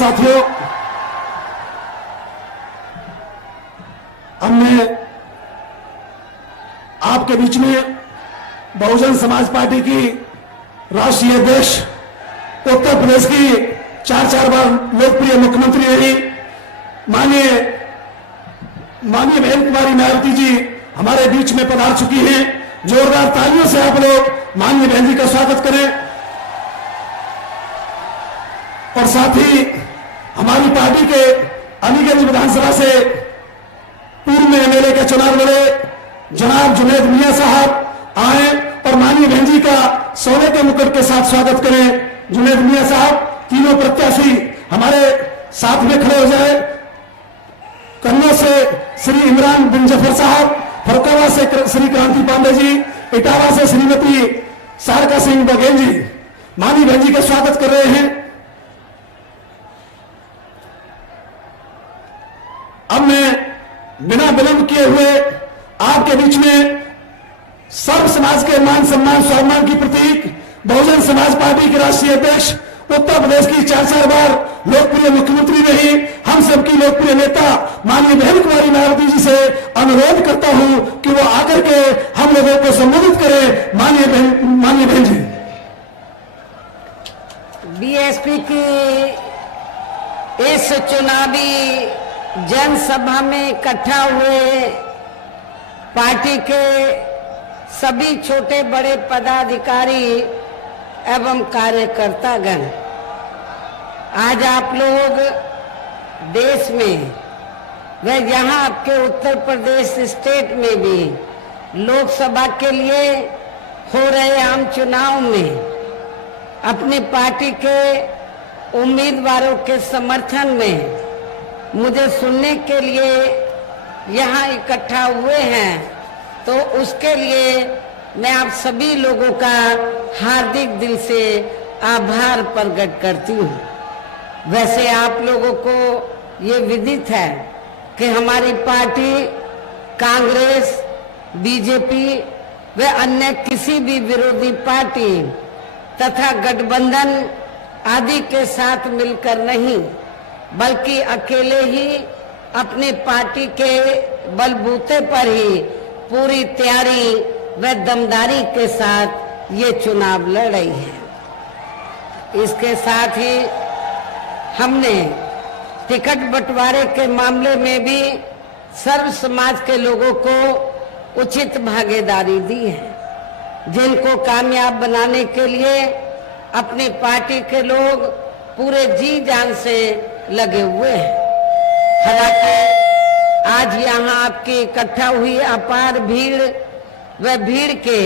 साथियों, हमने आपके बीच में बहुजन समाज पार्टी की राष्ट्रीय अध्यक्ष, उत्तर प्रदेश की चार बार लोकप्रिय मुख्यमंत्री रही माननीय बहन कुमारी मायावती जी हमारे बीच में पधार चुकी हैं। जोरदार तालियों से आप लोग माननीय बहन जी का स्वागत करें। और साथ ही हमारी पार्टी के अलीगंज विधानसभा से पूर्व में एमएलए के चुनाव लड़े जनाब जुनैद मियां साहब आए और माननीय बहन जी का सोने के मुकुट के साथ स्वागत करें। जुनैद मियां साहब, तीनों प्रत्याशी हमारे साथ में खड़े हो जाए। कन्नौज से श्री इमरान बिन जफर साहब, फरुखाबाद से श्री क्रांति पांडे जी, इटावा से श्रीमती सारका सिंह बघेल जी माननीय बहन जी का स्वागत कर रहे हैं। अब मैं बिना विलंब किए हुए आपके बीच में सर्व समाज के मान सम्मान स्वाभिमान की प्रतीक बहुजन समाज पार्टी के राष्ट्रीय अध्यक्ष, उत्तर प्रदेश की चार बार लोकप्रिय मुख्यमंत्री रही हम सबकी लोकप्रिय नेता माननीय बहन कुमारी मायावती जी से अनुरोध करता हूं कि वो आकर के हम लोगों को संबोधित करें। माननीय बहन जी। बीएसपी की इस चुनावी जनसभा में इकट्ठा हुए पार्टी के सभी छोटे बड़े पदाधिकारी एवं कार्यकर्तागण, आज आप लोग देश में व यहाँ आपके उत्तर प्रदेश स्टेट में भी लोकसभा के लिए हो रहे आम चुनाव में अपनी पार्टी के उम्मीदवारों के समर्थन में मुझे सुनने के लिए यहाँ इकट्ठा हुए हैं, तो उसके लिए मैं आप सभी लोगों का हार्दिक दिल से आभार प्रकट करती हूँ। वैसे आप लोगों को ये विदित है कि हमारी पार्टी कांग्रेस, बीजेपी व अन्य किसी भी विरोधी पार्टी तथा गठबंधन आदि के साथ मिलकर नहीं, बल्कि अकेले ही अपनी पार्टी के बलबूते पर ही पूरी तैयारी व दमदारी के साथ ये चुनाव लड़ रही है। इसके साथ ही हमने टिकट बंटवारे के मामले में भी सर्व समाज के लोगों को उचित भागीदारी दी है, जिनको कामयाब बनाने के लिए अपनी पार्टी के लोग पूरे जी जान से लगे हुए हैं। हालांकि आज यहाँ आपकी इकट्ठा हुई अपार भीड़ व भीड़ के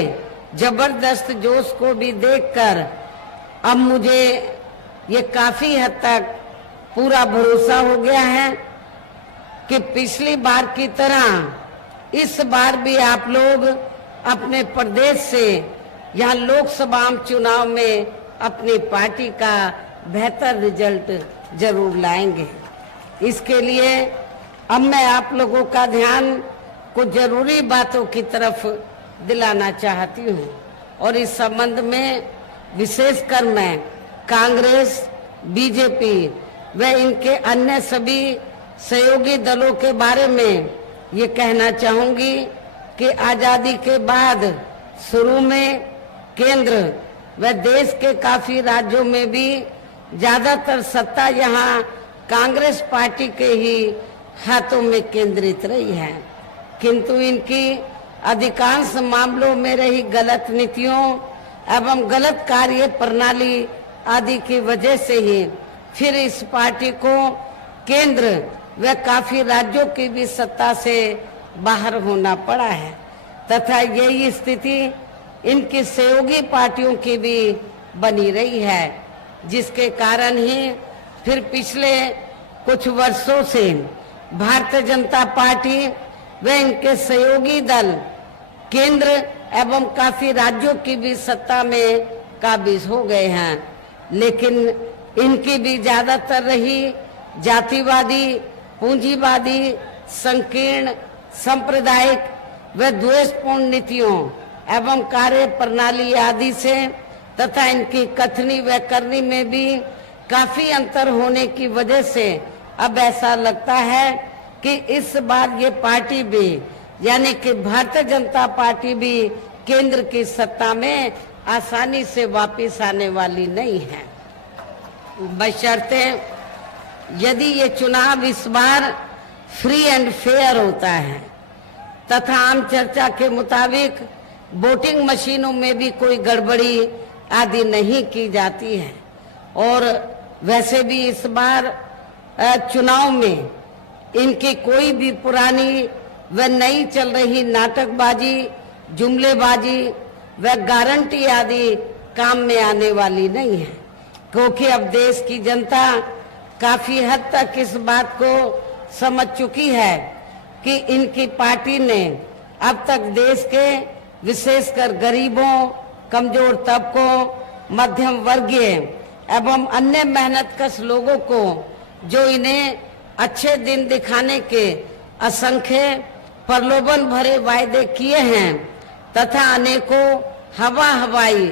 जबरदस्त जोश को भी देखकर अब मुझे ये काफी हद तक पूरा भरोसा हो गया है कि पिछली बार की तरह इस बार भी आप लोग अपने प्रदेश से यहाँ लोकसभा चुनाव में अपनी पार्टी का बेहतर रिजल्ट जरूर लाएंगे। इसके लिए अब मैं आप लोगों का ध्यान कुछ जरूरी बातों की तरफ दिलाना चाहती हूँ और इस संबंध में विशेषकर मैं कांग्रेस, बीजेपी व इनके अन्य सभी सहयोगी दलों के बारे में ये कहना चाहूंगी कि आजादी के बाद शुरू में केंद्र व देश के काफी राज्यों में भी ज्यादातर सत्ता यहाँ कांग्रेस पार्टी के ही हाथों में केंद्रित रही है, किंतु इनकी अधिकांश मामलों में रही गलत नीतियों एवं गलत कार्य प्रणाली आदि की वजह से ही फिर इस पार्टी को केंद्र व काफी राज्यों की भी सत्ता से बाहर होना पड़ा है तथा यही स्थिति इनकी सहयोगी पार्टियों की भी बनी रही है, जिसके कारण ही फिर पिछले कुछ वर्षों से भारतीय जनता पार्टी व इनके सहयोगी दल केंद्र एवं काफी राज्यों की भी सत्ता में काबिज हो गए हैं, लेकिन इनकी भी ज्यादातर रही जातिवादी, पूंजीवादी, संकीर्ण, सांप्रदायिक व द्वेषपूर्ण नीतियों एवं कार्य प्रणाली आदि से तथा इनकी कथनी व करनी में भी काफी अंतर होने की वजह से अब ऐसा लगता है कि इस बार ये पार्टी भी, यानी कि भारतीय जनता पार्टी भी केंद्र की सत्ता में आसानी से वापस आने वाली नहीं है, बशर्ते यदि ये चुनाव इस बार फ्री एंड फेयर होता है तथा आम चर्चा के मुताबिक वोटिंग मशीनों में भी कोई गड़बड़ी आदि नहीं की जाती है। और वैसे भी इस बार चुनाव में इनकी कोई भी पुरानी व नई चल रही नाटकबाजी, जुमलेबाजी व गारंटी आदि काम में आने वाली नहीं है, क्योंकि अब देश की जनता काफी हद तक इस बात को समझ चुकी है कि इनकी पार्टी ने अब तक देश के विशेषकर गरीबों, कमजोर तबकों, मध्यम वर्गीय एवं अन्य मेहनतकश लोगों को जो इन्हें अच्छे दिन दिखाने के असंख्य प्रलोभन भरे वायदे किए हैं तथा अनेकों हवाई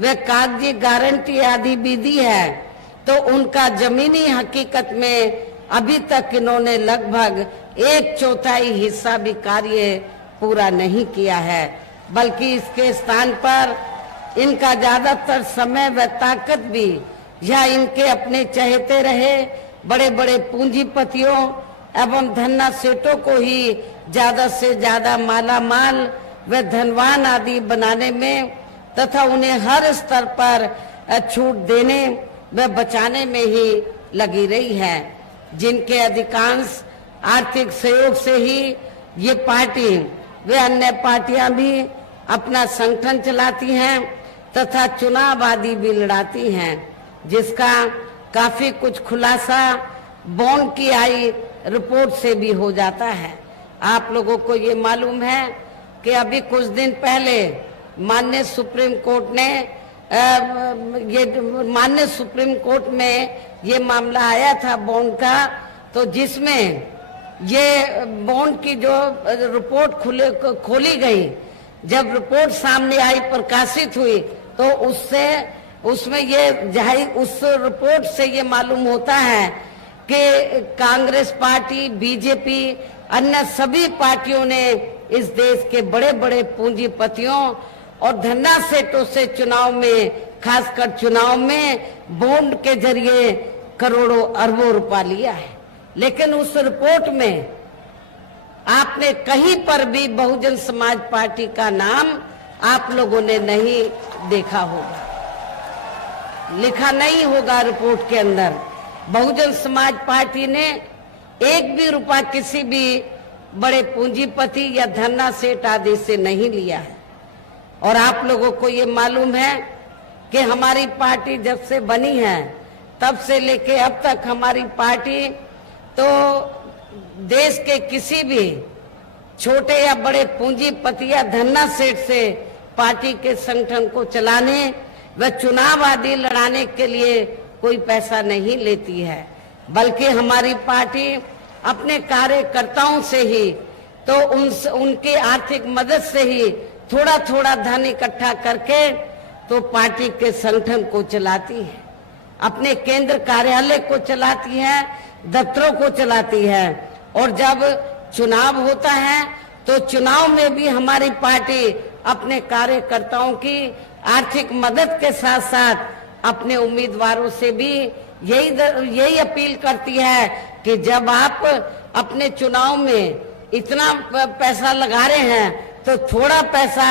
व कागजी गारंटी आदि भी दी है, तो उनका जमीनी हकीकत में अभी तक इन्होंने लगभग 1/4 हिस्सा भी कार्य पूरा नहीं किया है, बल्कि इसके स्थान पर इनका ज्यादातर समय व ताकत भी या इनके अपने चहेते रहे बड़े बड़े पूंजीपतियों एवं धन्ना सेठों को ही ज्यादा से ज्यादा माला माल व धनवान आदि बनाने में तथा उन्हें हर स्तर पर छूट देने व बचाने में ही लगी रही है, जिनके अधिकांश आर्थिक सहयोग से ही ये पार्टी व अन्य पार्टियां भी अपना संगठन चलाती हैं तथा चुनाव आदि भी लड़ाती हैं, जिसका काफी कुछ खुलासा बॉन्ड की आई रिपोर्ट से भी हो जाता है। आप लोगों को ये मालूम है कि अभी कुछ दिन पहले माननीय सुप्रीम कोर्ट में ये मामला आया था बॉन्ड का, तो जिसमें ये बॉन्ड की जो रिपोर्ट खोली गई, जब रिपोर्ट सामने आई, प्रकाशित हुई, तो उसमें ये उस रिपोर्ट से ये मालूम होता है कि कांग्रेस पार्टी, बीजेपी, अन्य सभी पार्टियों ने इस देश के बड़े बड़े पूंजीपतियों और धन्ना सेठों से चुनाव में, खासकर चुनाव में बॉन्ड के जरिए करोड़ों अरबों रुपया लिया है। लेकिन उस रिपोर्ट में आपने कहीं पर भी बहुजन समाज पार्टी का नाम आप लोगों ने नहीं देखा होगा, लिखा नहीं होगा रिपोर्ट के अंदर। बहुजन समाज पार्टी ने एक भी रुपया किसी भी बड़े पूंजीपति या धन्ना सेठ आदि से नहीं लिया है। और आप लोगों को ये मालूम है कि हमारी पार्टी जब से बनी है तब से लेके अब तक हमारी पार्टी तो देश के किसी भी छोटे या बड़े पूंजीपति या धन्ना सेठ से पार्टी के संगठन को चलाने व चुनाव आदि लड़ाने के लिए कोई पैसा नहीं लेती है, बल्कि हमारी पार्टी अपने कार्यकर्ताओं से ही, तो उनकी आर्थिक मदद से ही थोड़ा थोड़ा धन इकट्ठा करके तो पार्टी के संगठन को चलाती है, अपने केंद्र कार्यालय को चलाती है, दफ्तरों को चलाती है। और जब चुनाव होता है तो चुनाव में भी हमारी पार्टी अपने कार्यकर्ताओं की आर्थिक मदद के साथ साथ अपने उम्मीदवारों से भी यही अपील करती है कि जब आप अपने चुनाव में इतना पैसा लगा रहे हैं तो थोड़ा पैसा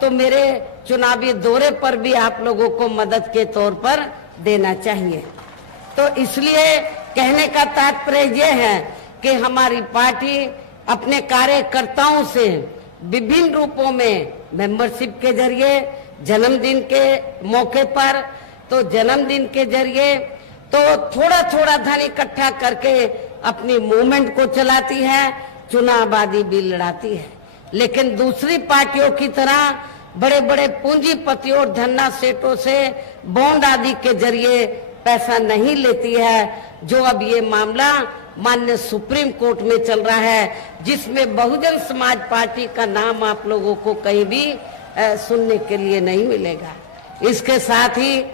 तो मेरे चुनावी दौरे पर भी आप लोगों को मदद के तौर पर देना चाहिए। तो इसलिए कहने का तात्पर्य यह है कि हमारी पार्टी अपने कार्यकर्ताओं से विभिन्न रूपों में मेंबरशिप के जरिए, जन्मदिन के मौके पर तो जन्मदिन के जरिए तो थोड़ा थोड़ा धन इकट्ठा करके अपनी मूवमेंट को चलाती है, चुनाव आदि भी लड़ाती है। लेकिन दूसरी पार्टियों की तरह बड़े बड़े पूंजीपतियों और धन्ना सेठों से बॉन्ड आदि के जरिए पैसा नहीं लेती है, जो अब ये मामला माननीय सुप्रीम कोर्ट में चल रहा है, जिसमें बहुजन समाज पार्टी का नाम आप लोगों को कहीं भी सुनने के लिए नहीं मिलेगा। इसके साथ ही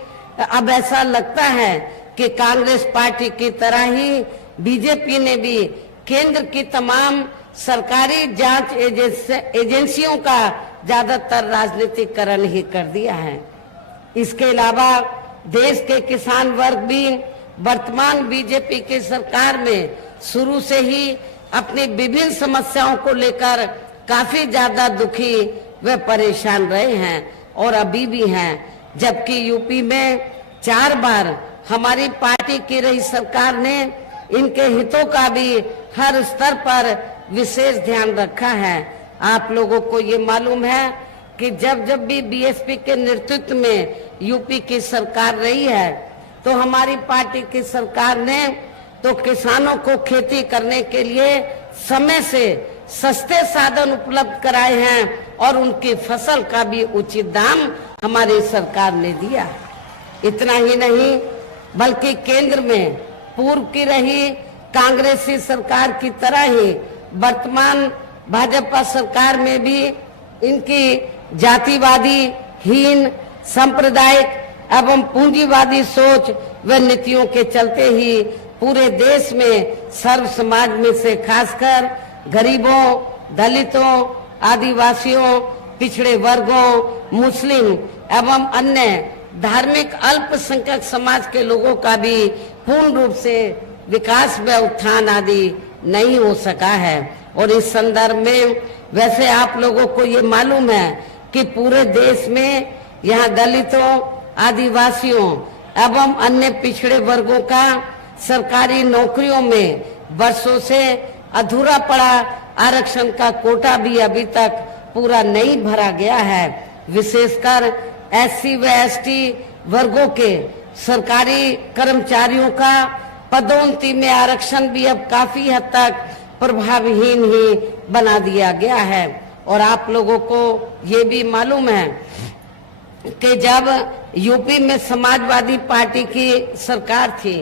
अब ऐसा लगता है कि कांग्रेस पार्टी की तरह ही बीजेपी ने भी केंद्र की तमाम सरकारी जांच एजेंसियों का ज्यादातर राजनीतिकरण ही कर दिया है। इसके अलावा देश के किसान वर्ग भी वर्तमान बीजेपी की सरकार में शुरू से ही अपनी विभिन्न समस्याओं को लेकर काफी ज्यादा दुखी व परेशान रहे हैं और अभी भी हैं। जबकि यूपी में 4 बार हमारी पार्टी की रही सरकार ने इनके हितों का भी हर स्तर पर विशेष ध्यान रखा है। आप लोगों को ये मालूम है कि जब जब भी बीएसपी के नेतृत्व में यूपी की सरकार रही है तो हमारी पार्टी की सरकार ने तो किसानों को खेती करने के लिए समय से सस्ते साधन उपलब्ध कराए हैं और उनकी फसल का भी उचित दाम हमारी सरकार ने दिया। इतना ही नहीं बल्कि केंद्र में पूर्व की रही कांग्रेसी सरकार की तरह ही वर्तमान भाजपा सरकार में भी इनकी जातिवादी, हीन, सांप्रदायिक एवं पूंजीवादी सोच व नीतियों के चलते ही पूरे देश में सर्व समाज में से खासकर गरीबों, दलितों, आदिवासियों, पिछड़े वर्गों, मुस्लिम एवं अन्य धार्मिक अल्पसंख्यक समाज के लोगों का भी पूर्ण रूप से विकास व उत्थान आदि नहीं हो सका है। और इस संदर्भ में वैसे आप लोगों को ये मालूम है कि पूरे देश में यहाँ दलितों, आदिवासियों एवं अन्य पिछड़े वर्गों का सरकारी नौकरियों में वर्षों से अधूरा पड़ा आरक्षण का कोटा भी अभी तक पूरा नहीं भरा गया है। विशेषकर एससी व एसटी वर्गों के सरकारी कर्मचारियों का पदोन्नति में आरक्षण भी अब काफी हद तक प्रभावहीन ही बना दिया गया है। और आप लोगों को ये भी मालूम है कि जब यूपी में समाजवादी पार्टी की सरकार थी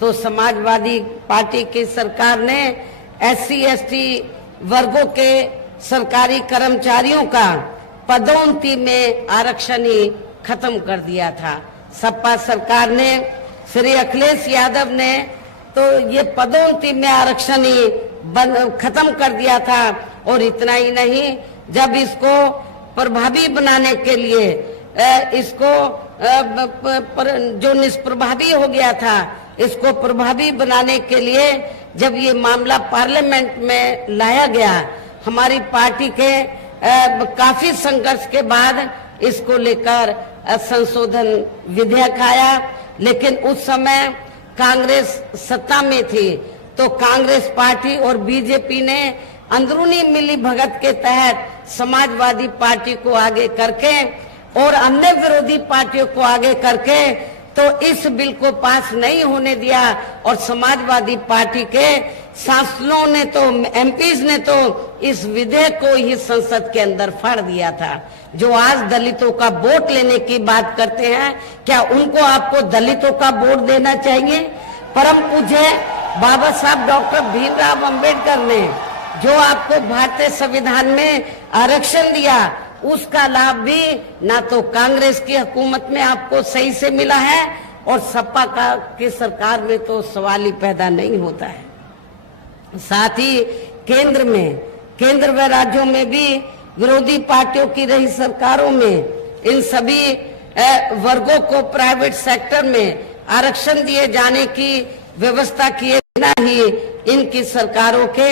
तो समाजवादी पार्टी की सरकार ने एससी एसटी वर्गों के सरकारी कर्मचारियों का पदोन्नति में आरक्षण ही खत्म कर दिया था। सपा सरकार ने, श्री अखिलेश यादव ने तो ये पदोन्नति में आरक्षण ही खत्म कर दिया था। और इतना ही नहीं, जब इसको प्रभावी बनाने के लिए इसको जो निष्प्रभावी हो गया था, इसको प्रभावी बनाने के लिए जब ये मामला पार्लियामेंट में लाया गया, हमारी पार्टी के काफी संघर्ष के बाद इसको लेकर संशोधन विधेयक आया। लेकिन उस समय कांग्रेस सत्ता में थी तो कांग्रेस पार्टी और बीजेपी ने अंदरूनी मिली भगत के तहत समाजवादी पार्टी को आगे करके और अन्य विरोधी पार्टियों को आगे करके तो इस बिल को पास नहीं होने दिया। और समाजवादी पार्टी के सांसदों ने तो, एमपीज ने तो इस विधेयक को ही संसद के अंदर फाड़ दिया था। जो आज दलितों का वोट लेने की बात करते हैं, क्या उनको आपको दलितों का वोट देना चाहिए? परम पूज्य बाबा साहब डॉक्टर भीमराव अंबेडकर ने जो आपको भारतीय संविधान में आरक्षण दिया, उसका लाभ भी ना तो कांग्रेस की हुकूमत में आपको सही से मिला है और सपा की सरकार में तो सवाल ही पैदा नहीं होता है। साथ ही केंद्र व राज्यों में भी विरोधी पार्टियों की रही सरकारों में इन सभी वर्गों को प्राइवेट सेक्टर में आरक्षण दिए जाने की व्यवस्था किए बिना ही इनकी सरकारों के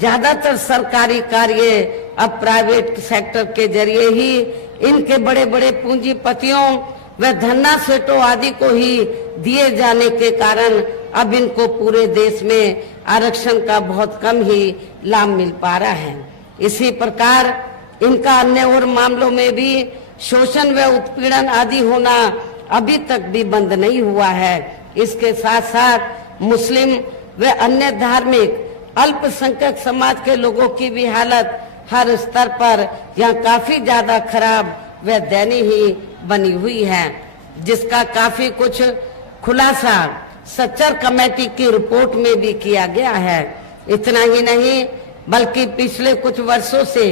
ज्यादातर सरकारी कार्य अब प्राइवेट सेक्टर के जरिए ही इनके बड़े बड़े पूंजीपतियों व धन्ना सेठों आदि को ही दिए जाने के कारण अब इनको पूरे देश में आरक्षण का बहुत कम ही लाभ मिल पा रहा है। इसी प्रकार इनका अन्य और मामलों में भी शोषण व उत्पीड़न आदि होना अभी तक भी बंद नहीं हुआ है। इसके साथ साथ मुस्लिम व अन्य धार्मिक अल्पसंख्यक समाज के लोगों की भी हालत हर स्तर पर यहाँ काफी ज्यादा खराब व दयनीय ही बनी हुई है, जिसका काफी कुछ खुलासा सच्चर कमेटी की रिपोर्ट में भी किया गया है। इतना ही नहीं बल्कि पिछले कुछ वर्षों से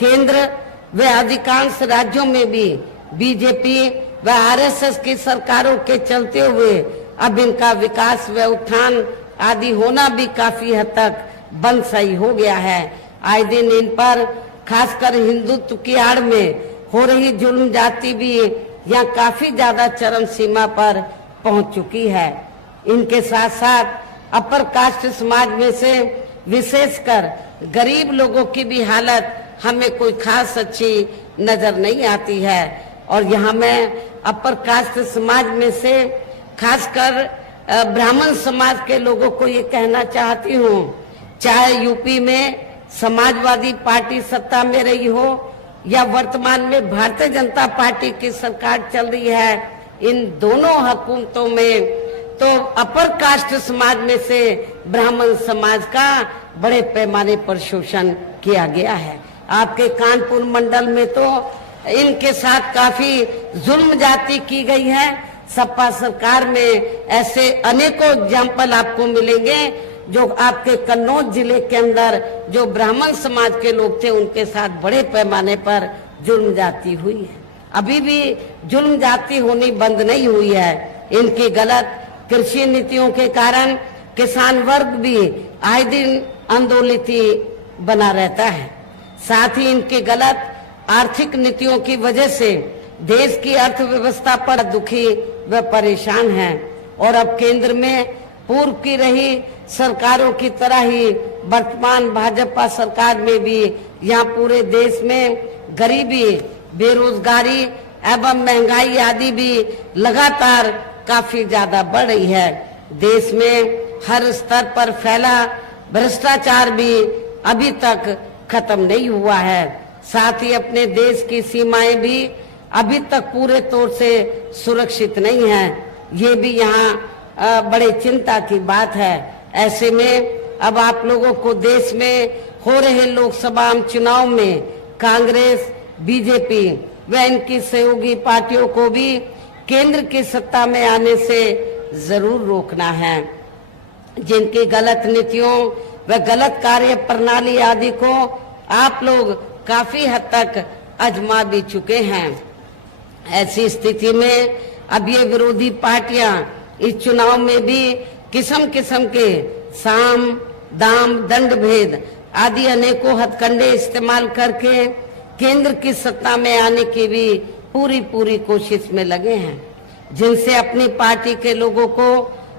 केंद्र व अधिकांश राज्यों में भी बीजेपी व आरएसएस की सरकारों के चलते हुए अब इनका विकास व उत्थान आदि होना भी काफी हद तक बंद सही हो गया है। आए दिन इन पर खासकर हिंदुत्व की आड़ में हो रही जुल्म जाति भी यहाँ काफी ज्यादा चरम सीमा पर पहुंच चुकी है। इनके साथ साथ अपर कास्ट समाज में से विशेषकर गरीब लोगों की भी हालत हमें कोई खास अच्छी नजर नहीं आती है। और यहाँ मैं अपर कास्ट समाज में से खासकर ब्राह्मण समाज के लोगों को ये कहना चाहती हूँ, चाहे यूपी में समाजवादी पार्टी सत्ता में रही हो या वर्तमान में भारतीय जनता पार्टी की सरकार चल रही है, इन दोनों हुकूमतों में तो अपर कास्ट समाज में से ब्राह्मण समाज का बड़े पैमाने पर शोषण किया गया है। आपके कानपुर मंडल में तो इनके साथ काफी जुल्म जाति की गई है। सपा सरकार में ऐसे अनेकों एग्जाम्पल आपको मिलेंगे जो आपके कन्नौज जिले के अंदर जो ब्राह्मण समाज के लोग थे उनके साथ बड़े पैमाने पर जुल्म जाति हुई है। अभी भी जुल्म जाति होनी बंद नहीं हुई है। इनकी गलत कृषि नीतियों के कारण किसान वर्ग भी आए दिन आंदोलित बना रहता है। साथ ही इनकी गलत आर्थिक नीतियों की वजह से देश की अर्थव्यवस्था पर दुखी व परेशान है। और अब केंद्र में पूर्व की रही सरकारों की तरह ही वर्तमान भाजपा सरकार में भी यहाँ पूरे देश में गरीबी, बेरोजगारी एवं महंगाई आदि भी लगातार काफी ज्यादा बढ़ रही है। देश में हर स्तर पर फैला भ्रष्टाचार भी अभी तक खत्म नहीं हुआ है। साथ ही अपने देश की सीमाएं भी अभी तक पूरे तौर से सुरक्षित नहीं है। ये भी यहाँ बड़े चिंता की बात है। ऐसे में अब आप लोगों को देश में हो रहे लोकसभा चुनाव में कांग्रेस, बीजेपी व इनकी सहयोगी पार्टियों को भी केंद्र की सत्ता में आने से जरूर रोकना है। जिनकी गलत नीतियों व गलत कार्य प्रणाली आदि को आप लोग काफी हद तक आजमा भी चुके हैं। ऐसी स्थिति में अब ये विरोधी पार्टियां इस चुनाव में भी किस्म किस्म के साम, दाम, दंड भेद आदि अनेकों हथकंडे इस्तेमाल करके केंद्र की सत्ता में आने की भी पूरी कोशिश में लगे हैं, जिनसे अपनी पार्टी के लोगों को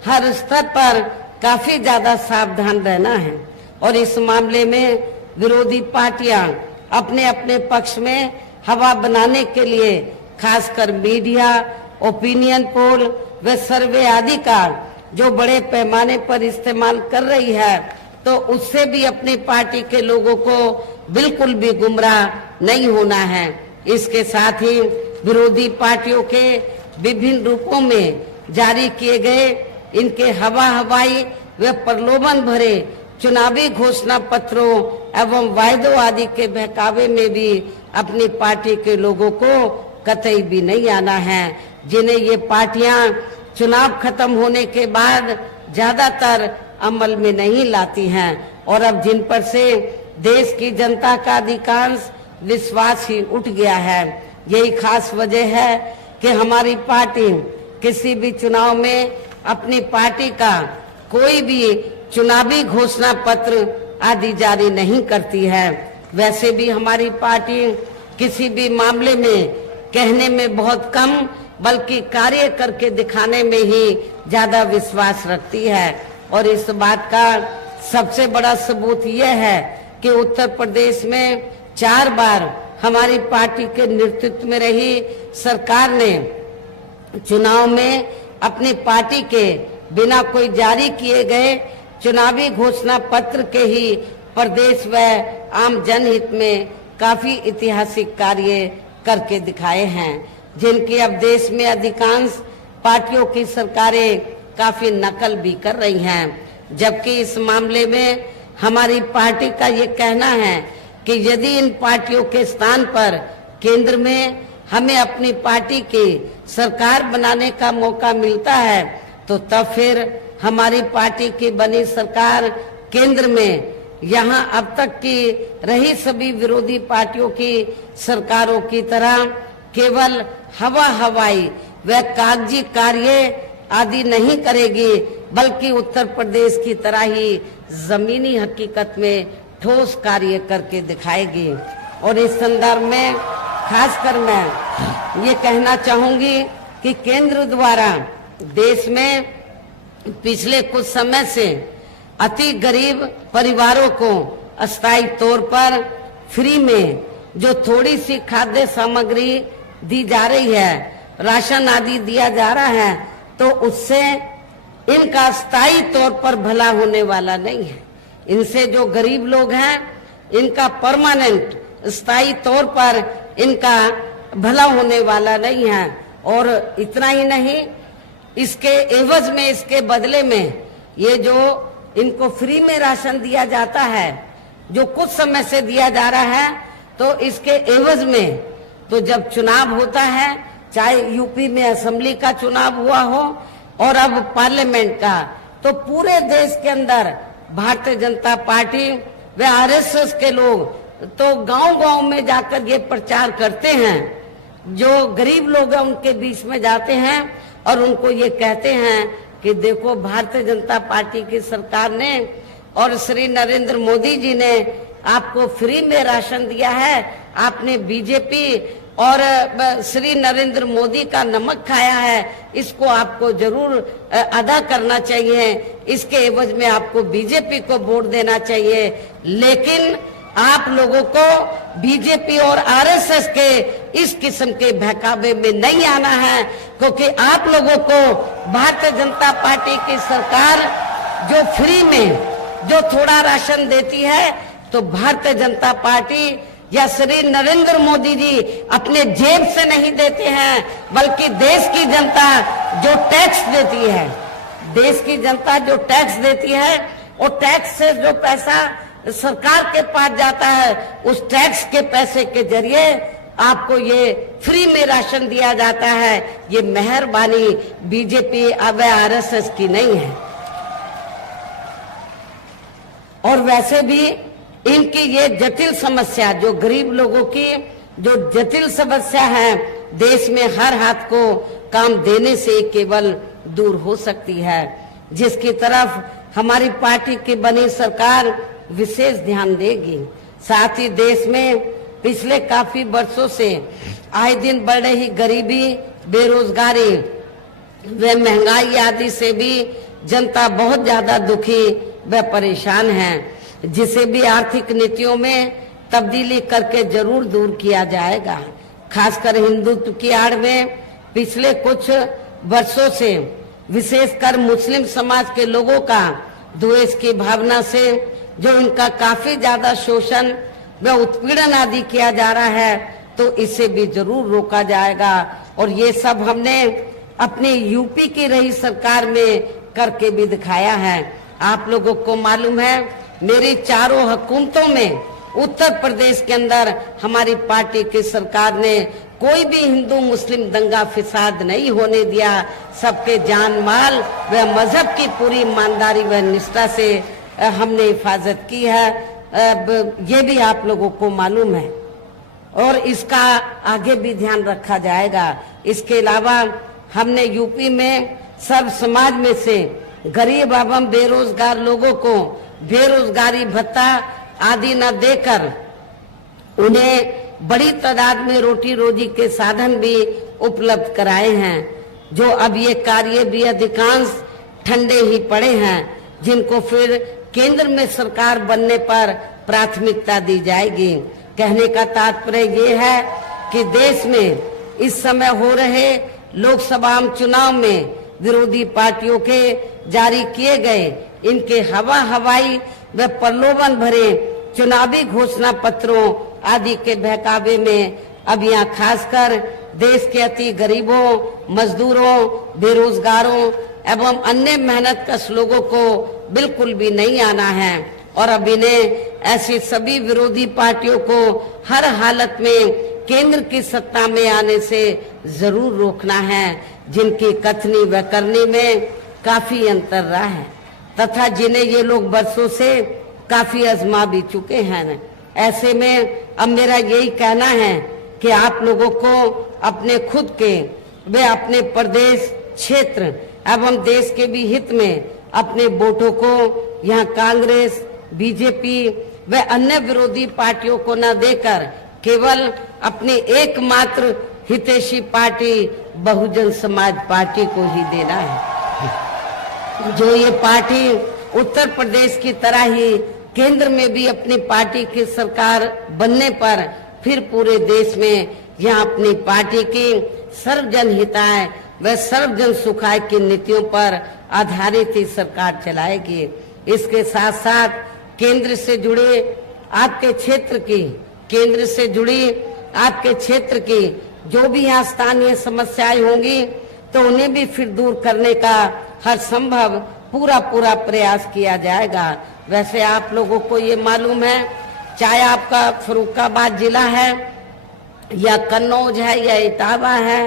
हर स्तर पर काफी ज्यादा सावधान रहना है। और इस मामले में विरोधी पार्टियां अपने अपने पक्ष में हवा बनाने के लिए खासकर मीडिया, ओपिनियन पोल व सर्वे आदि का जो बड़े पैमाने पर इस्तेमाल कर रही है, तो उससे भी अपनी पार्टी के लोगों को बिल्कुल भी गुमराह नहीं होना है। इसके साथ ही विरोधी पार्टियों के विभिन्न रूपों में जारी किए गए इनके हवाई व प्रलोभन भरे चुनावी घोषणा पत्रों एवं वायदों आदि के बहकावे में भी अपनी पार्टी के लोगों को कतई भी नहीं आना है, जिन्हें ये पार्टियां चुनाव खत्म होने के बाद ज्यादातर अमल में नहीं लाती हैं और अब जिन पर से देश की जनता का अधिकांश विश्वास ही उठ गया है। यही खास वजह है कि हमारी पार्टी किसी भी चुनाव में अपनी पार्टी का कोई भी चुनावी घोषणा पत्र आदि जारी नहीं करती है। वैसे भी हमारी पार्टी किसी भी मामले में कहने में बहुत कम बल्कि कार्य करके दिखाने में ही ज्यादा विश्वास रखती है। और इस बात का सबसे बड़ा सबूत यह है कि उत्तर प्रदेश में 4 बार हमारी पार्टी के नेतृत्व में रही सरकार ने चुनाव में अपनी पार्टी के बिना कोई जारी किए गए चुनावी घोषणा पत्र के ही प्रदेश व आम जनहित में काफी ऐतिहासिक कार्य करके दिखाए हैं, जिनकी अब देश में अधिकांश पार्टियों की सरकारें काफी नकल भी कर रही हैं। जबकि इस मामले में हमारी पार्टी का ये कहना है कि यदि इन पार्टियों के स्थान पर केंद्र में हमें अपनी पार्टी की सरकार बनाने का मौका मिलता है तो तब फिर हमारी पार्टी की बनी सरकार केंद्र में यहाँ अब तक की रही सभी विरोधी पार्टियों की सरकारों की तरह केवल हवा हवाई व कागजी कार्य आदि नहीं करेगी, बल्कि उत्तर प्रदेश की तरह ही जमीनी हकीकत में ठोस कार्य करके दिखाएगी। और इस संदर्भ में खासकर मैं ये कहना चाहूंगी कि केंद्र द्वारा देश में पिछले कुछ समय से अति गरीब परिवारों को अस्थायी तौर पर फ्री में जो थोड़ी सी खाद्य सामग्री दी जा रही है, राशन आदि दिया जा रहा है, तो उससे इनका स्थायी तौर पर भला होने वाला नहीं है। इनसे जो गरीब लोग हैं, इनका परमानेंट स्थायी तौर पर इनका भला होने वाला नहीं है। और इतना ही नहीं, इसके एवज में, इसके बदले में ये जो इनको फ्री में राशन दिया जाता है, जो कुछ समय से दिया जा रहा है, तो इसके एवज में तो जब चुनाव होता है, चाहे यूपी में असेंबली का चुनाव हुआ हो और अब पार्लियामेंट का, तो पूरे देश के अंदर भारतीय जनता पार्टी व आरएसएस के लोग तो गांव-गांव में जाकर ये प्रचार करते हैं। जो गरीब लोग हैं उनके बीच में जाते हैं और उनको ये कहते हैं कि देखो, भारतीय जनता पार्टी की सरकार ने और श्री नरेंद्र मोदी जी ने आपको फ्री में राशन दिया है। आपने बीजेपी और श्री नरेंद्र मोदी का नमक खाया है, इसको आपको जरूर अदा करना चाहिए। इसके एवज में आपको बीजेपी को वोट देना चाहिए। लेकिन आप लोगों को बीजेपी और आरएसएस के इस किस्म के बहकावे में नहीं आना है, क्योंकि आप लोगों को भारतीय जनता पार्टी की सरकार जो फ्री में जो थोड़ा राशन देती है, तो भारतीय जनता पार्टी या श्री नरेंद्र मोदी जी अपने जेब से नहीं देते हैं, बल्कि देश की जनता जो टैक्स देती है, देश की जनता जो टैक्स देती है, और टैक्स से जो पैसा सरकार के पास जाता है, उस टैक्स के पैसे के जरिए आपको ये फ्री में राशन दिया जाता है। ये मेहरबानी बीजेपी व आरएसएस की नहीं है। और वैसे भी इनकी ये जटिल समस्या, जो गरीब लोगों की जो जटिल समस्या है, देश में हर हाथ को काम देने से केवल दूर हो सकती है, जिसकी तरफ हमारी पार्टी की बनी सरकार विशेष ध्यान देगी। साथ ही देश में पिछले काफी वर्षों से आए दिन बढ़ रही गरीबी, बेरोजगारी व महंगाई आदि से भी जनता बहुत ज्यादा दुखी व परेशान है, जिसे भी आर्थिक नीतियों में तब्दीली करके जरूर दूर किया जाएगा। खासकर हिंदुत्व की आड़ में पिछले कुछ वर्षों से विशेषकर मुस्लिम समाज के लोगों का द्वेष की भावना से जो इनका काफी ज्यादा शोषण व उत्पीड़न आदि किया जा रहा है, तो इसे भी जरूर रोका जाएगा। और ये सब हमने अपनी यूपी की रही सरकार में करके भी दिखाया है। आप लोगों को मालूम है, मेरी चारों हुकूमतों में उत्तर प्रदेश के अंदर हमारी पार्टी की सरकार ने कोई भी हिंदू मुस्लिम दंगा फिसाद नहीं होने दिया। सबके जान माल व मजहब की पूरी ईमानदारी व निष्ठा से हमने हिफाजत की है। ये भी आप लोगों को मालूम है और इसका आगे भी ध्यान रखा जाएगा। इसके अलावा हमने यूपी में सब समाज में से गरीब एवं बेरोजगार लोगों को बेरोजगारी भत्ता आदि न देकर उन्हें बड़ी तादाद में रोटी रोजी के साधन भी उपलब्ध कराए हैं। जो अब ये कार्य भी अधिकांश ठंडे ही पड़े हैं, जिनको फिर केंद्र में सरकार बनने पर प्राथमिकता दी जाएगी। कहने का तात्पर्य ये है कि देश में इस समय हो रहे लोकसभा चुनाव में विरोधी पार्टियों के जारी किए गए इनके हवाई व प्रलोभन भरे चुनावी घोषणा पत्रों आदि के बहकावे में अब यहाँ खासकर देश के अति गरीबों, मजदूरों, बेरोजगारों एवं अन्य मेहनतकश लोगों को बिल्कुल भी नहीं आना है। और अब इन्हें ऐसी सभी विरोधी पार्टियों को हर हालत में केंद्र की सत्ता में आने से जरूर रोकना है, जिनकी कथनी व करनी में काफी अंतर रहा है तथा जिन्हें ये लोग बरसों से काफी आजमा भी चुके हैं। ऐसे में अब मेरा यही कहना है कि आप लोगों को अपने खुद के वे अपने प्रदेश क्षेत्र एवं देश के भी हित में अपने वोटों को यहाँ कांग्रेस, बीजेपी व अन्य विरोधी पार्टियों को न देकर केवल अपनी एकमात्र हितैषी पार्टी बहुजन समाज पार्टी को ही देना है। जो ये पार्टी उत्तर प्रदेश की तरह ही केंद्र में भी अपनी पार्टी की सरकार बनने पर फिर पूरे देश में यहाँ अपनी पार्टी की सर्वजन हिताय व सर्वजन सुखाय की नीतियों पर आधारित ही सरकार चलाएगी। इसके साथ साथ केंद्र से जुड़े आपके क्षेत्र की, केंद्र से जुड़ी आपके क्षेत्र की जो भी यहाँ स्थानीय समस्याएं होंगी तो उन्हें भी फिर दूर करने का हर संभव पूरा प्रयास किया जाएगा। वैसे आप लोगों को ये मालूम है, चाहे आपका फर्रुखाबाद जिला है या कन्नौज है या इटावा है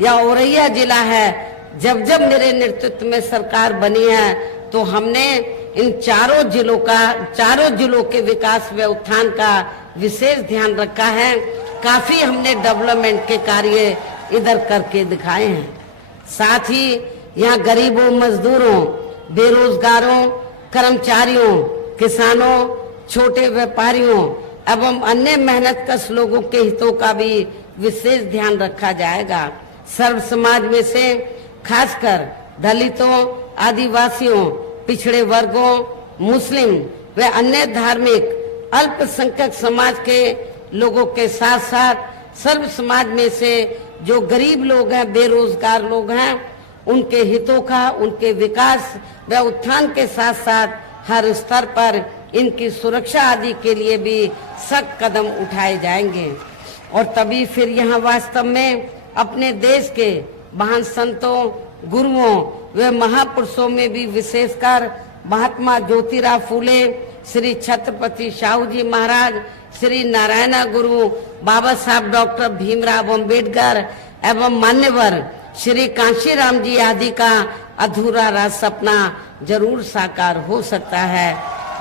या औरैया जिला है, जब जब मेरे नेतृत्व में सरकार बनी है तो हमने इन चारों जिलों के विकास व उत्थान का विशेष ध्यान रखा है। काफी हमने डेवलपमेंट के कार्य इधर करके दिखाए हैं। साथ ही यहाँ गरीबों, मजदूरों, बेरोजगारों, कर्मचारियों, किसानों, छोटे व्यापारियों एवं अन्य मेहनतकश लोगों के हितों का भी विशेष ध्यान रखा जाएगा। सर्व समाज में से खासकर दलितों, आदिवासियों, पिछड़े वर्गों, मुस्लिम व अन्य धार्मिक अल्पसंख्यक समाज के लोगों के साथ साथ सर्व समाज में से जो गरीब लोग हैं, बेरोजगार लोग हैं, उनके हितों का, उनके विकास व उत्थान के साथ साथ हर स्तर पर इनकी सुरक्षा आदि के लिए भी सख्त कदम उठाए जाएंगे। और तभी फिर यहाँ वास्तव में अपने देश के महान संतों, गुरुओं व महापुरुषों में भी विशेषकर महात्मा ज्योतिराव फूले, श्री छत्रपति शाहू जी महाराज, श्री नारायण गुरु, बाबा साहब डॉक्टर भीमराव अंबेडकर एवं मान्यवर श्री कांशीराम जी आदि का अधूरा राज सपना जरूर साकार हो सकता है,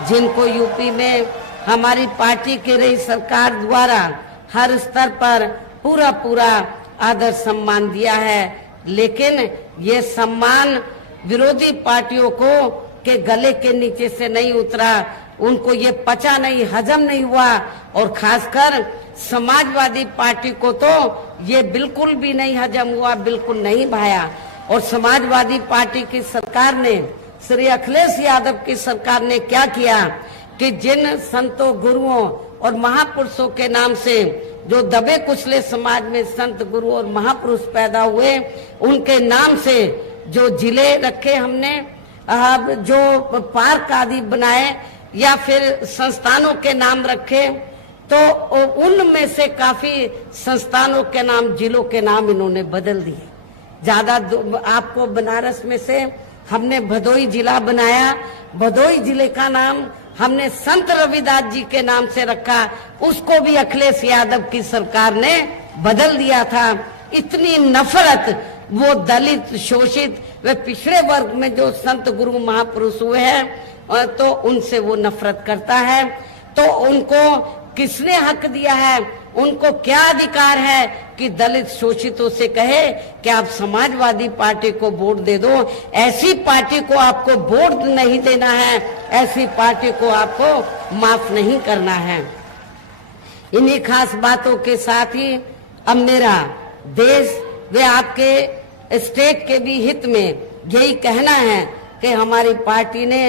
जिनको यूपी में हमारी पार्टी की रही सरकार द्वारा हर स्तर पर पूरा आदर सम्मान दिया है। लेकिन ये सम्मान विरोधी पार्टियों को के गले के नीचे से नहीं उतरा, उनको ये पचा नहीं, हजम नहीं हुआ। और खासकर समाजवादी पार्टी को तो ये बिल्कुल भी नहीं हजम हुआ, बिल्कुल नहीं भाया। और समाजवादी पार्टी की सरकार ने, श्री अखिलेश यादव की सरकार ने क्या किया कि जिन संतों, गुरुओं और महापुरुषों के नाम से जो दबे कुचले समाज में संत, गुरु और महापुरुष पैदा हुए, उनके नाम से जो जिले रखे हमने, जो पार्क आदि बनाए या फिर संस्थानों के नाम रखे, तो उनमें से काफी संस्थानों के नाम, जिलों के नाम इन्होंने बदल दिए। ज्यादा आपको बनारस में से हमने भदोई जिला बनाया, भदोई जिले का नाम हमने संत रविदास जी के नाम से रखा, उसको भी अखिलेश यादव की सरकार ने बदल दिया था। इतनी नफरत वो दलित, शोषित व पिछड़े वर्ग में जो संत, गुरु, महापुरुष हुए हैं, तो उनसे वो नफरत करता है। तो उनको किसने हक दिया है, उनको क्या अधिकार है कि दलित शोषितों से कहे कि आप समाजवादी पार्टी को वोट दे दो? ऐसी पार्टी को आपको वोट नहीं देना है, ऐसी पार्टी को आपको माफ नहीं करना है। इन्हीं खास बातों के साथ ही अब मेरा देश व आपके स्टेट के भी हित में यही कहना है कि हमारी पार्टी ने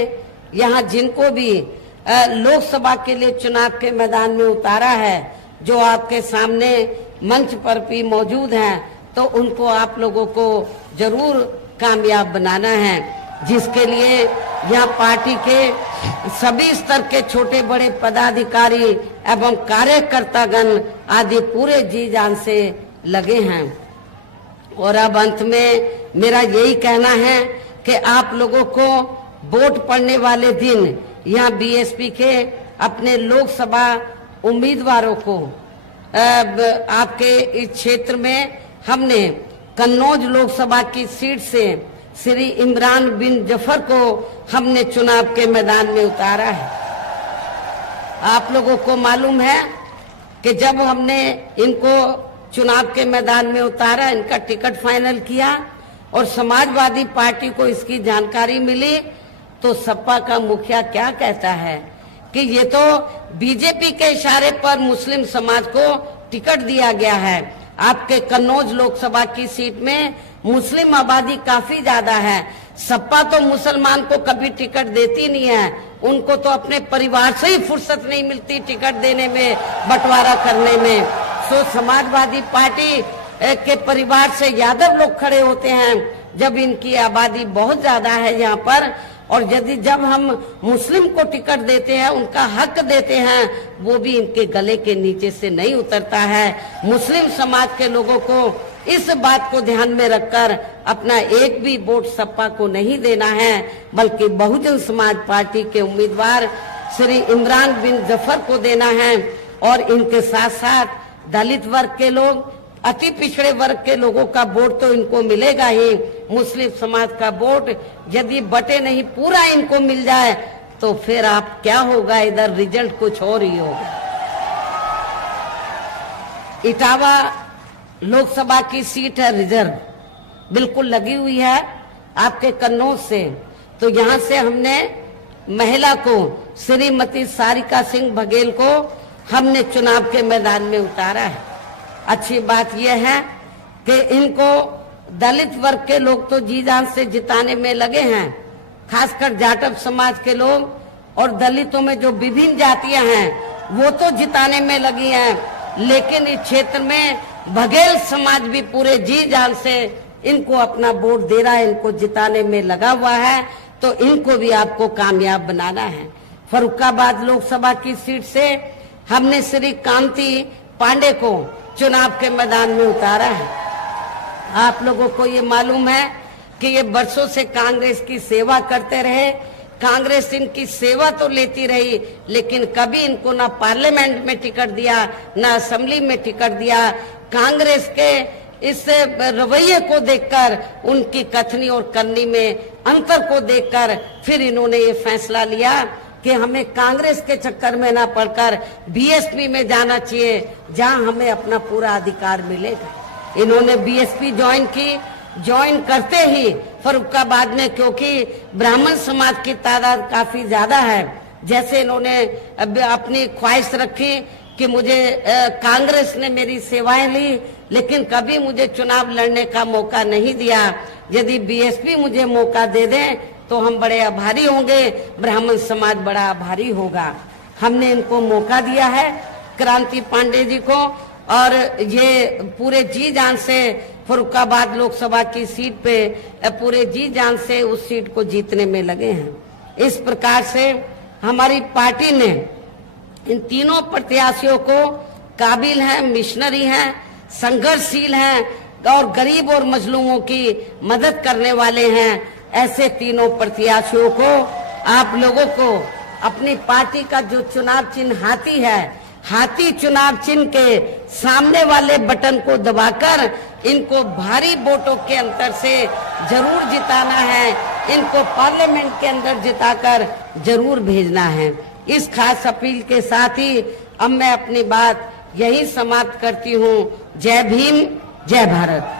यहाँ जिनको भी लोकसभा के लिए चुनाव के मैदान में उतारा है, जो आपके सामने मंच पर भी मौजूद हैं, तो उनको आप लोगों को जरूर कामयाब बनाना है, जिसके लिए यहाँ पार्टी के सभी स्तर के छोटे बड़े पदाधिकारी एवं कार्यकर्तागण आदि पूरे जी जान से लगे हैं। और अब अंत में मेरा यही कहना है कि आप लोगों को वोट पड़ने वाले दिन यहाँ बीएसपी के अपने लोकसभा उम्मीदवारों को आपके इस क्षेत्र में हमने कन्नौज लोकसभा की सीट से श्री इमरान बिन जफर को हमने चुनाव के मैदान में उतारा है। आप लोगों को मालूम है कि जब हमने इनको चुनाव के मैदान में उतारा, इनका टिकट फाइनल किया और समाजवादी पार्टी को इसकी जानकारी मिली तो सपा का मुखिया क्या कहता है कि ये तो बीजेपी के इशारे पर मुस्लिम समाज को टिकट दिया गया है। आपके कन्नौज लोकसभा की सीट में मुस्लिम आबादी काफी ज्यादा है, सपा तो मुसलमान को कभी टिकट देती नहीं है, उनको तो अपने परिवार से ही फुर्सत नहीं मिलती टिकट देने में, बंटवारा करने में। तो समाजवादी पार्टी के परिवार से यादव लोग खड़े होते हैं जब इनकी आबादी बहुत ज्यादा है यहाँ पर, और यदि जब हम मुस्लिम को टिकट देते हैं, उनका हक देते हैं, वो भी इनके गले के नीचे से नहीं उतरता है। मुस्लिम समाज के लोगों को इस बात को ध्यान में रखकर अपना एक भी वोट सपा को नहीं देना है, बल्कि बहुजन समाज पार्टी के उम्मीदवार श्री इमरान बिन जफर को देना है। और इनके साथ साथ दलित वर्ग के लोग, अति पिछड़े वर्ग के लोगों का वोट तो इनको मिलेगा ही। मुस्लिम समाज का वोट यदि बटे नहीं पूरा इनको मिल जाए तो फिर आप क्या होगा, इधर रिजल्ट कुछ और ही होगा। इटावा लोकसभा की सीट है रिजर्व, बिल्कुल लगी हुई है आपके कन्नौज से। तो यहाँ से हमने महिला को, श्रीमती सारिका सिंह बघेल को हमने चुनाव के मैदान में उतारा है। अच्छी बात यह है कि इनको दलित वर्ग के लोग तो जी जान से जिताने में लगे हैं, खासकर जाटव समाज के लोग और दलितों में जो विभिन्न जातियां हैं वो तो जिताने में लगी हैं, लेकिन इस क्षेत्र में बघेल समाज भी पूरे जी जान से इनको अपना वोट दे रहा है, इनको जिताने में लगा हुआ है। तो इनको भी आपको कामयाब बनाना है। फर्रुखाबाद लोकसभा की सीट से हमने श्री कांति पांडे को चुनाव के मैदान में उतारा है। आप लोगों को ये मालूम है कि ये बरसों से कांग्रेस की सेवा करते रहे, कांग्रेस इनकी सेवा तो लेती रही, लेकिन कभी इनको ना पार्लियामेंट में टिकट दिया, ना असेंबली में टिकट दिया। कांग्रेस के इस रवैये को देखकर, उनकी कथनी और करनी में अंतर को देखकर फिर इन्होंने ये फैसला लिया कि हमें कांग्रेस के चक्कर में ना पड़कर बीएसपी में जाना चाहिए, जहां हमें अपना पूरा अधिकार मिलेगा। इन्होंने बीएसपी ज्वाइन की। ज्वाइन करते ही फर्रुखाबाद में, क्योंकि ब्राह्मण समाज की तादाद काफी ज्यादा है, जैसे इन्होंने अपनी ख्वाहिश रखी कि मुझे कांग्रेस ने मेरी सेवाएं ली, लेकिन कभी मुझे चुनाव लड़ने का मौका नहीं दिया। यदि बीएसपी मुझे मौका दे दें तो हम बड़े आभारी होंगे, ब्राह्मण समाज बड़ा आभारी होगा। हमने इनको मौका दिया है, क्रांति पांडे जी को, और ये पूरे जी जान से फर्रुखाबाद लोकसभा की सीट पे पूरे जी जान से उस सीट को जीतने में लगे हैं। इस प्रकार से हमारी पार्टी ने इन तीनों प्रत्याशियों को काबिल हैं, मिशनरी हैं, संघर्षशील हैं और गरीब और मजलूमों की मदद करने वाले हैं। ऐसे तीनों प्रत्याशियों को, आप लोगों को अपनी पार्टी का जो चुनाव चिन्ह हाथी है, हाथी चुनाव चिन्ह के सामने वाले बटन को दबाकर इनको भारी वोटों के अंतर से जरूर जिताना है। इनको पार्लियामेंट के अंदर जिताकर जरूर भेजना है। इस खास अपील के साथ ही अब मैं अपनी बात यही समाप्त करती हूँ। जय भीम, जय भारत।